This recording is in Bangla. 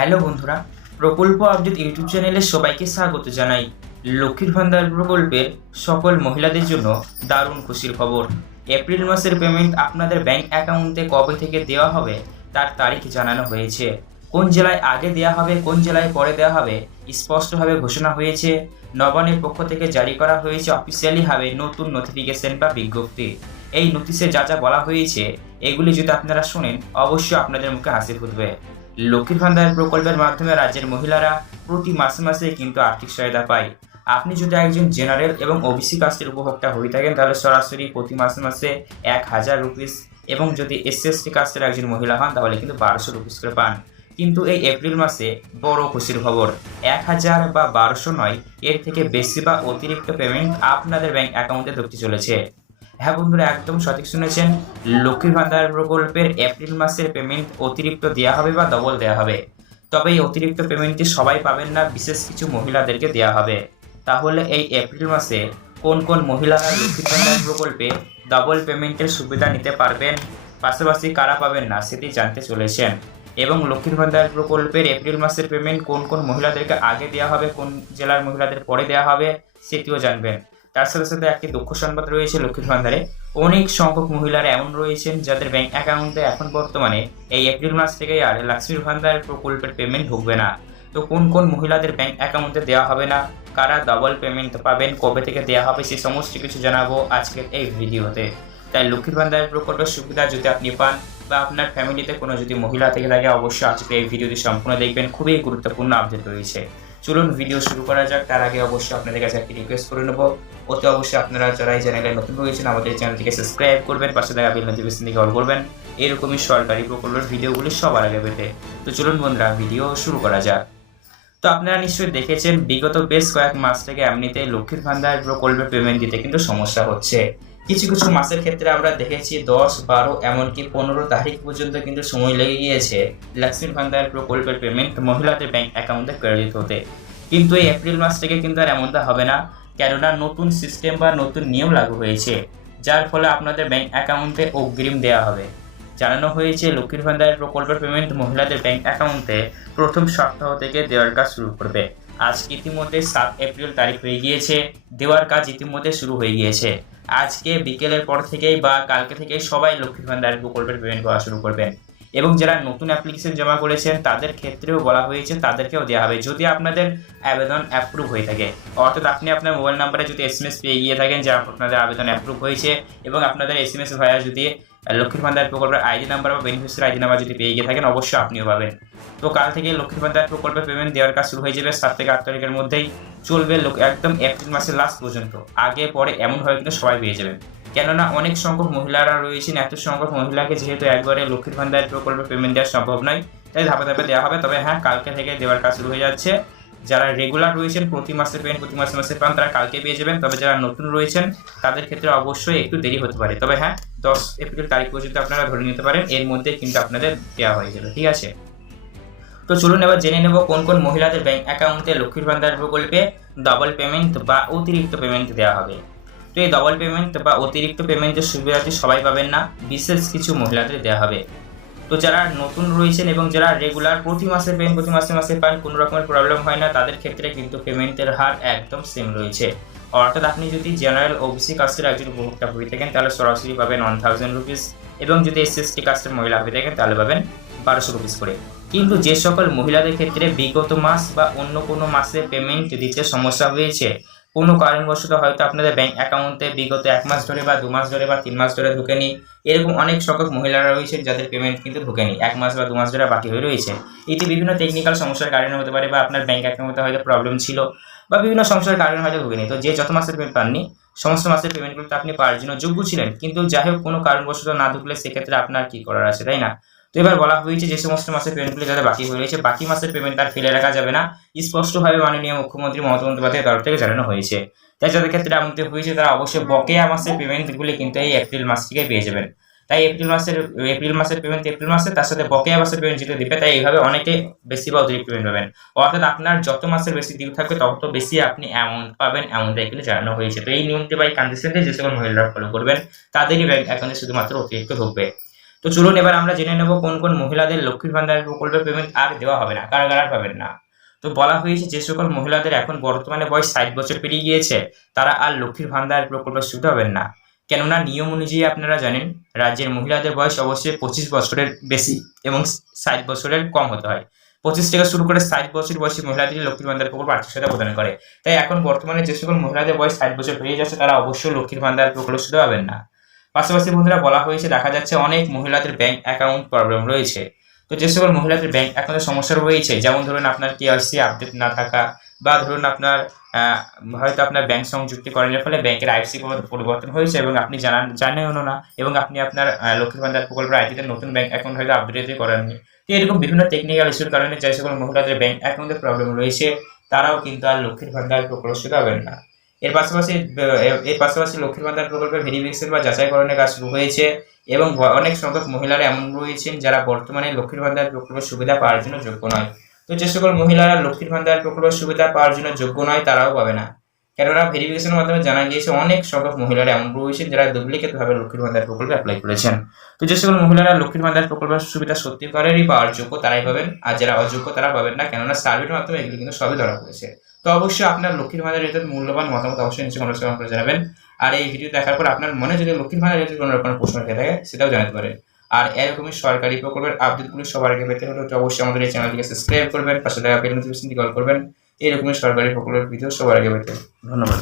হ্যালো বন্ধুরা, প্রকল্প আপডেট ইউটিউব চ্যানেলে সবাইকে স্বাগত জানাই। লক্ষ্মীর ভান্ডার প্রকল্পের সকল মহিলাদের জন্য দারুণ খুশির খবর। এপ্রিল মাসের পেমেন্ট আপনাদের ব্যাংক অ্যাকাউন্টে কবে থেকে দেওয়া হবে তার তারিখ জানানো হয়েছে। কোন জেলায় আগে দেওয়া হবে, কোন জেলায় পরে দেওয়া হবে স্পষ্টভাবে ঘোষণা হয়েছে। নবান্নের পক্ষ থেকে জারি করা হয়েছে অফিসিয়ালিভাবে নতুন নোটিফিকেশন বা বিজ্ঞপ্তি। এই নোটিশে যা যা বলা হয়েছে এগুলি যদি আপনারা শোনেন অবশ্যই আপনাদের মুখে হাসি ফুটবে। লক্ষ্মীর ভান্ডার প্রকল্পের মাধ্যমে রাজ্যের মহিলারা প্রতি মাসে মাসে কিন্তু আর্থিক সহায়তা পায়। আপনি যদি একজন জেনারেল এবং ওবিসি কাস্টের উপভোক্তা হয়ে থাকেন তাহলে সরাসরি প্রতি মাসে মাসে 1000 রুপিস, এবং যদি এসসি কাস্টের একজন মহিলা হন তাহলে কিন্তু 1200 রুপিস করে পান। কিন্তু এই এপ্রিল মাসে বড় খুশির খবর, 1000 বা 1200 নয়, এর থেকে বেশি বা অতিরিক্ত পেমেন্ট আপনাদের ব্যাংক অ্যাকাউন্টে ঢুকতে চলেছে। হ্যাঁ বন্ধুরা, একদম সঠিক শুনেছেন। লক্ষ্মীর ভান্ডার প্রকল্পের এপ্রিল মাসের পেমেন্ট অতিরিক্ত দেওয়া হবে বা ডবল দেওয়া হবে। তবে এই অতিরিক্ত পেমেন্টটি সবাই পাবেন না, বিশেষ কিছু মহিলাদেরকে দেওয়া হবে। তাহলে এই এপ্রিল মাসে কোন কোন মহিলারা লক্ষ্মীর ভান্ডার প্রকল্পে ডবল পেমেন্টের সুবিধা নিতে পারবেন, পাশাপাশি কারা পাবেন না সেটি জানতে চলেছেন। এবং লক্ষ্মীর ভান্ডার প্রকল্পের এপ্রিল মাসের পেমেন্ট কোন কোন মহিলাদেরকে আগে দেওয়া হবে, কোন জেলার মহিলাদের পরে দেওয়া হবে সেটিও জানবেন। তার সাথে সাথে একটি দুঃখ সংবাদ রয়েছে, লক্ষ্মীর ভান্ডারে অনেক সংখ্যক মহিলারা এমন রয়েছেন যাদের ব্যাংক অ্যাকাউন্টে এখন বর্তমানে এই এপ্রিল মাস থেকে আর লক্ষ্মীর ভান্ডার প্রকল্পের পেমেন্ট ঢুকবে না। তো কোন কোন মহিলাদের ব্যাংক অ্যাকাউন্টে দেওয়া হবে না, কারা ডবল পেমেন্ট পাবেন, কবে থেকে দেওয়া হবে, সেই সমস্ত কিছু জানাবো আজকের এই ভিডিওতে। তাই লক্ষ্মীর ভান্ডার প্রকল্পের সুবিধা যদি আপনি পান বা আপনার ফ্যামিলিতে কোনো যদি মহিলা থেকে থাকে অবশ্যই আজকে এই ভিডিওটি সম্পূর্ণ দেখবেন, খুবই গুরুত্বপূর্ণ আপডেট রয়েছে। চলুন ভিডিও শুরু করা যাক। তার আগে অবশ্যই আপনাদের কাছে একটি রিকোয়েস্ট করে নেব, অতি অবশ্যই আপনারা যারা এই চ্যানেলে নতুন রয়েছেন আমাদের চ্যানেলটিকে সাবস্ক্রাইব করবেন, পাশে থাকা বেল নোটিফিকেশনটিকে অল করবেন এরকমই সরকারি প্রকল্পের ভিডিওগুলি সবার আগে পেতে। তো চলুন বন্ধুরা ভিডিও শুরু করা যাক। তো আপনারা নিশ্চয়ই দেখেছেন বিগত বেশ কয়েক মাস থেকে এমনিতেই লক্ষ্মীর ভান্ডার প্রকল্পের পেমেন্ট দিতে কিন্তু সমস্যা হচ্ছে। কিছু কিছু মাসের ক্ষেত্রে আমরা দেখেছি 10, 12 এমনকি 15 তারিখ পর্যন্ত কিন্তু সময় লেগে গিয়েছে লক্ষ্মীর ভান্ডার প্রকল্পের পেমেন্ট মহিলাদের ব্যাংক অ্যাকাউন্টে ক্রেডিট হতে। কিন্তু এই এপ্রিল মাস থেকে কিন্তু আর এমনটা হবে না, কেননা নতুন সিস্টেম বা নতুন নিয়ম লাগু হয়েছে, যার ফলে আপনাদের ব্যাংক অ্যাকাউন্টে অগ্রিম দেওয়া হবে। জানানো হয়েছে লক্ষ্মীর ভান্ডার প্রকল্পের পেমেন্ট মহিলাদের ব্যাংক অ্যাকাউন্টে প্রথম সপ্তাহ থেকে দেওয়ার কাজ শুরু করবে। আজ ইতিমধ্যে 7 এপ্রিল তারিখ হয়ে গিয়েছে, দেওয়ার কাজ ইতিমধ্যে শুরু হয়ে গিয়েছে। আজকে বিকেলের পর থেকেই বা কালকে থেকেই সবাই লক্ষ্মীর ভান্ডার প্রকল্পের পেমেন্ট করা শুরু করবেন। এবং যারা নতুন অ্যাপ্লিকেশন জমা করেছেন তাদের ক্ষেত্রেও বলা হয়েছে তাদেরকেও দেওয়া হবে, যদি আপনাদের আবেদন অ্যাপ্রুভ হয়ে থাকে। অর্থাৎ আপনি আপনার মোবাইল নাম্বারে যদি এসএমএস পেয়ে গিয়ে থাকেন যে আপনাদের আবেদন অ্যাপ্রুভ হয়েছে, এবং আপনাদের এসএমএস ভাইয়া যদি লক্ষ্মীর ভান্ডার প্রকল্পের আইডি নাম্বার বা বেনিফিশিয়ারি আইডি নাম্বার যদি পেয়ে গিয়ে থাকেন অবশ্যই আপনিও পাবেন। তো কাল থেকে লক্ষ্মীর ভান্ডার প্রকল্পের পেমেন্ট দেওয়ার কাজ শুরু হয়ে যাবে, 7 থেকে 8 তারিখের মধ্যেই চলবে, একদম এপ্রিল মাসের লাস্ট পর্যন্ত। আগে পরে এমনভাবে কিন্তু সবাই পেয়ে যাবেন, কেননা অনেক সংখ্যক মহিলারা রয়েছেন। এত সংখ্যক মহিলাকে যেহেতু একবারে লক্ষ্মীর ভান্ডার প্রকল্পের পেমেন্ট দেওয়া সম্ভব নয়, তাই ধাপে ধাপে দেওয়া হবে। তবে হ্যাঁ, কালকে থেকে দেওয়ার কাজ শুরু হয়ে যাচ্ছে। যারা রেগুলার রয়েছেন প্রতি মাসে পেমেন্ট প্রতি মাসে পান তারা কালকে পেয়ে যাবেন। তবে যারা নতুন রয়েছেন তাদের ক্ষেত্রে অবশ্যই একটু দেরি হতে পারে। তবে হ্যাঁ, 10 এপ্রিল তারিখ পর্যন্ত আপনারা ধরে নিতে পারেন, এর মধ্যে কিন্তু আপনাদের দেওয়া হয়ে যাবে। ঠিক আছে, তো চলুন এবার জেনে নেব কোন কোন মহিলাদের ব্যাংক অ্যাকাউন্টে লক্ষ্মীর ভান্ডার প্রকল্পে ডবল পেমেন্ট বা অতিরিক্ত পেমেন্ট দেওয়া হবে। তো এই ডবল পেমেন্ট বা অতিরিক্ত পেমেন্টের সুবিধাটি সবাই পাবেন না, বিশেষ কিছু মহিলাদের দেওয়া হবে। তো যারা নতুন রয়েছেন এবং যারা রেগুলার প্রতি মাসে পেমেন্ট প্রতি মাসে পান, কোনো রকমের প্রবলেম হয় না, তাদের ক্ষেত্রে কিন্তু পেমেন্টের হার একদম সেম রয়েছে। অর্থাৎ আপনি যদি জেনারেল ওবিসি কাস্টের একজন উপভোক্তা হয়ে থাকেন তাহলে সরাসরি পাবেন 1000 রুপিস, এবং যদি এসসি কাস্টের মহিলা হয়ে থাকেন তাহলে পাবেন 1200 রুপিস করে। কিন্তু যে সকল মহিলাদের ক্ষেত্রে বিগত মাস বা অন্য কোনো মাসে পেমেন্ট দিতে সমস্যা হয়েছে, কোনো কারণবশত হয়তো আপনাদের ব্যাংক অ্যাকাউন্টে বিগত 1 মাস ধরে বা 2 মাস ধরে বা 3 মাস ধরে ঢোকেনি, এরকম অনেক সংখ্যক মহিলারা রয়েছেন যাদের পেমেন্ট কিন্তু ঢোকেনি, 1 মাস বা 2 মাস ধরে বাকি হয়ে রয়েছে। এটি বিভিন্ন টেকনিক্যাল সমস্যার কারণে হতে পারে, বা আপনার ব্যাংক অ্যাকাউন্টে হয়তো প্রবলেম ছিল, বা বিভিন্ন সমস্যার কারণে হয়তো ঢোকেনি। তো যে যত মাসের পেমেন্ট পাননি সমস্ত মাসের পেমেন্টগুলো তো আপনি পাওয়ার জন্য যোগ্য ছিলেন, কিন্তু যাই হোক কোনো কারণবশত না ঢুকলে সেক্ষেত্রে আপনার কী করার আছে, তাই না? তো এবার বলা হয়েছে যে সমস্ত মাসের পেমেন্টগুলি যাদের বাকি হয়ে রয়েছে, বাকি মাসের পেমেন্ট আর ফেলে রাখা যাবে না, স্পষ্টভাবে মাননীয় মুখ্যমন্ত্রী মমতা বন্দ্যোপাধ্যায়ের তরফ থেকে জানানো হয়েছে। তাই যাদের ক্ষেত্রে এমনটি হয়েছে তারা অবশ্যই বকেয়া মাসের পেমেন্টগুলি কিন্তু এই এপ্রিল মাস থেকে পেয়ে যাবেন। তাই এপ্রিল মাসের পেমেন্ট এপ্রিল মাসে, তার সাথে বকেয়া মাসের পেমেন্ট যেটা দিবে, তাই এইভাবে অনেকে বেশি বা অতিরিক্ত পেমেন্ট পাবেন। অর্থাৎ আপনার যত মাসের বেশি ডিউ থাকবে তত বেশি আপনি অ্যামাউন্ট পাবেন, এমনটাই কিন্তু জানানো হয়েছে। তো এই নিয়মটি বা এই কন্ডিশনটি যে সকল মহিলারা ফলো করবেন তাদেরই ব্যাংক অ্যাকাউন্টে শুধুমাত্র অতিরিক্ত ঢুকবে। তো চলুন এবার আমরা জেনে নেব কোন কোন মহিলাদের লক্ষ্মীর ভান্ডার প্রকল্পের পেমেন্ট আর দেওয়া হবে না, কারা কারা পাবেন না। তো বলা হয়েছে যে সকল মহিলাদের এখন বর্তমানে বয়স 60 বছর পেরিয়ে গিয়েছে তারা আর লক্ষ্মীর ভান্ডার প্রকল্পের সুবিধা পাবেন না। কেননা নিয়ম অনুযায়ী আপনারা জানেন রাজ্যের মহিলাদের বয়স অবশ্যই 25 বছরের বেশি এবং 60 বছরের কম হতে হয়। 25 থেকে শুরু করে 60 বছর বয়সী মহিলাদের লক্ষ্মীর ভান্ডার প্রকল্প আর্থিক সহায়তা প্রদান করে। তাই এখন বর্তমানে যে সকল মহিলাদের বয়স 60 বছর পেরিয়ে যাচ্ছে তারা অবশ্যই লক্ষ্মীর ভান্ডার প্রকল্প সুবিধা পাবেন না। পাশাপাশি বন্ধুরা বলা হয়েছে দেখা যাচ্ছে অনেক মহিলাদের ব্যাংক অ্যাকাউন্ট প্রবলেম রয়েছে। তো যে সকল মহিলাদের ব্যাংক অ্যাকাউন্টের সমস্যা রয়েছে, যেমন ধরুন আপনার কেওয়াইসি আপডেট না থাকা, বা ধরুন আপনার হয়তো আপনার ব্যাংক সংযুক্তিকরণের ফলে ব্যাংকের আইএফসি কোড পরিবর্তন হয়েছে এবং আপনি জানেনও না, এবং আপনি আপনার লক্ষ্মীর ভান্ডার প্রকল্পের আইডিতে নতুন ব্যাংক অ্যাকাউন্ট হয়তো আপডেট করেননি। তো এরকম বিভিন্ন টেকনিক্যাল ইস্যুর কারণে যে সকল মহিলাদের ব্যাংক অ্যাকাউন্টের প্রবলেম রয়েছে তারাও কিন্তু আর লক্ষ্মীর ভান্ডার প্রকল্প সুবিধা পাবেন না। এর পাশাপাশি লক্ষ্মীর ভান্ডার প্রকল্পের ভেরিফিকেশন বা যাচাইকরণের কাজ শুরু হয়েছে এবং অনেক সংখ্যক মহিলারা এমন রয়েছেন যারা বর্তমানে লক্ষ্মীর ভান্ডার প্রকল্পের সুবিধা পাওয়ার জন্য যোগ্য নয়। তো যে সকল মহিলারা লক্ষ্মীর ভান্ডার প্রকল্পের সুবিধা পাওয়ার জন্য যোগ্য নয় তারাও পাবে না, কেননা ভেরিফিকেশনের মাধ্যমে জানা গিয়েছে অনেক সংখ্যক মহিলারা এমন রয়েছেন যারা ডুপ্লিকেট ভাবে লক্ষ্মীর ভান্ডার প্রকল্পে অ্যাপ্লাই করেছেন। তো যে সকল মহিলারা লক্ষ্মীর ভান্ডার প্রকল্পের সুবিধা সত্যিকারেরই পাওয়ার যোগ্য তারাই পাবেন, আর যারা অযোগ্য তারা পাবেন না, কেননা সার্ভের মাধ্যমে এগুলি কিন্তু সবই ধরা পড়েছে। তো অবশ্যই আপনার লক্ষ্মীর ভান্ডার রিলেটেড মূল্যবান মতামত অবশ্যই নিচে কমেন্ট সেকশনে করে জানাবেন। আর এই ভিডিও দেখার পর আপনার মনে যদি লক্ষ্মীর ভান্ডার রিলেটেড কোনো রকম প্রশ্ন থেকে থাকে সেটাও জানাতে পারেন। আর এরকমই সরকারি প্রকল্পের আপডেটগুলো সবার আগে পেতে হলে অবশ্যই আমাদের এই চ্যানেলটিকে সাবস্ক্রাইব করবেন, পাশে থাকা বেল নোটিফিকেশনটি কল করবেন এরকমই সরকারি প্রকল্পের ভিডিও সবার আগে পেতে। ধন্যবাদ।